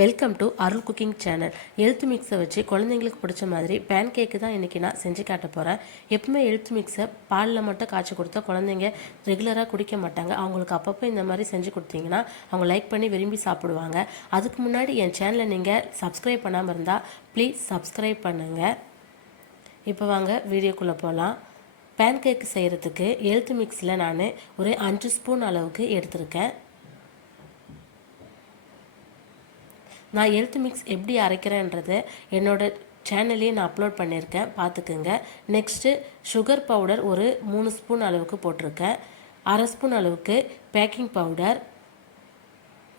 Welcome to Arul cooking channel. Health மிக்ஸை வச்சு குழந்தைங்களுக்கு பிடிச்ச மாதிரி பேன் கேக்கு தான் இன்றைக்கி நான் செஞ்சு காட்ட போகிறேன். எப்பவுமே ஹெல்த் மிக்ஸை பாலில் மட்டும் காய்ச்சி கொடுத்தா குழந்தைங்க ரெகுலராக குடிக்க மாட்டாங்க. அவங்களுக்கு அப்பப்போ இந்த மாதிரி செஞ்சு கொடுத்தீங்கன்னா அவங்க லைக் பண்ணி விரும்பி சாப்பிடுவாங்க. அதுக்கு முன்னாடி என் சேனலை நீங்கள் சப்ஸ்கிரைப் பண்ணாமல் இருந்தால் ப்ளீஸ் சப்ஸ்கிரைப் பண்ணுங்கள். இப்போ வாங்க வீடியோக்குள்ளே போகலாம். பேன் கேக்கு செய்கிறதுக்கு ஹெல்த் மிக்ஸில் நான் ஒரு 5 ஸ்பூன் அளவுக்கு எடுத்திருக்கேன். நான் ஹெல்த் மிக்ஸ் எப்படி அரைக்கிறேன்றதை என்னோட சேனல்லையே நான் அப்லோட் பண்ணியிருக்கேன், பார்த்துக்குங்க. நெக்ஸ்ட்டு சுகர் பவுடர் ஒரு 3 ஸ்பூன் அளவுக்கு போட்டிருக்கேன். அரை ஸ்பூன் அளவுக்கு பேக்கிங் பவுடர்,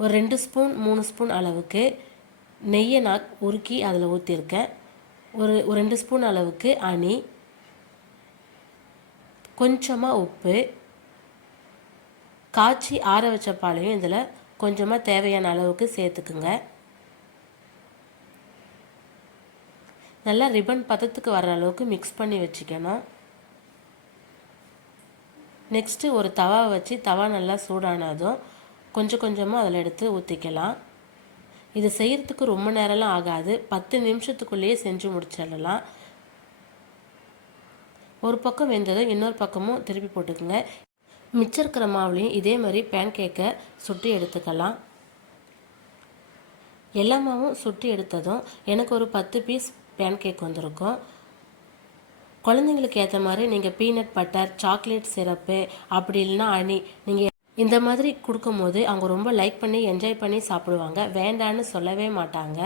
ஒரு 2 ஸ்பூன் 3 ஸ்பூன் அளவுக்கு நெய்யை நான் உருக்கி அதில் ஊற்றிருக்கேன். ஒரு 2 ஸ்பூன் அளவுக்கு ஹனி, கொஞ்சமாக உப்பு, காய்ச்சி ஆற வச்ச பாலையும் இதில் கொஞ்சமாக தேவையான அளவுக்கு சேர்த்துக்குங்க. நல்லா ரிப்பன் பதத்துக்கு வர அளவுக்கு மிக்ஸ் பண்ணி வச்சுக்கணும். நெக்ஸ்ட்டு ஒரு தவாவை வச்சு தவா நல்லா சூடானதும் கொஞ்சம் கொஞ்சமாக அதில் எடுத்து ஊற்றிக்கலாம். இது செய்கிறதுக்கு ரொம்ப நேரம்லாம் ஆகாது, 10 நிமிஷத்துக்குள்ளேயே செஞ்சு முடிச்சிடலாம். ஒரு பக்கம் வெந்ததும் இன்னொரு பக்கமும் திருப்பி போட்டுக்குங்க. மிச்சம் இருக்கிற மாவுலையும் இதே மாதிரி பேன் கேக்கை சுட்டி எடுத்துக்கலாம். எல்லா மாவும் சுட்டி எடுத்ததும் எனக்கு ஒரு 10 பீஸ் பேன் கேக் வந்திருக்கும். குழந்தைங்களுக்கு ஏற்ற மாதிரி நீங்கள் பீனட் பட்டர், சாக்லேட் சிரப்பு, அப்படி இல்லைன்னா ஹனி, நீங்கள் இந்த மாதிரி கொடுக்கும்போது அவங்க ரொம்ப லைக் பண்ணி என்ஜாய் பண்ணி சாப்பிடுவாங்க. வேண்டான்னு சொல்லவே மாட்டாங்க.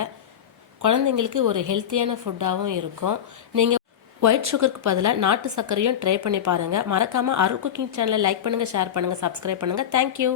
குழந்தைங்களுக்கு ஒரு ஹெல்த்தியான ஃபுட்டாகவும் இருக்கும். நீங்கள் ஒயிட் சுகருக்கு பதிலாக நாட்டு சர்க்கரையும் ட்ரை பண்ணி பாருங்கள். மறக்காமல் அருள் குக்கிங் சேனலை லைக் பண்ணுங்கள், ஷேர் பண்ணுங்கள், சப்ஸ்கிரைப் பண்ணுங்கள். தேங்க்யூ.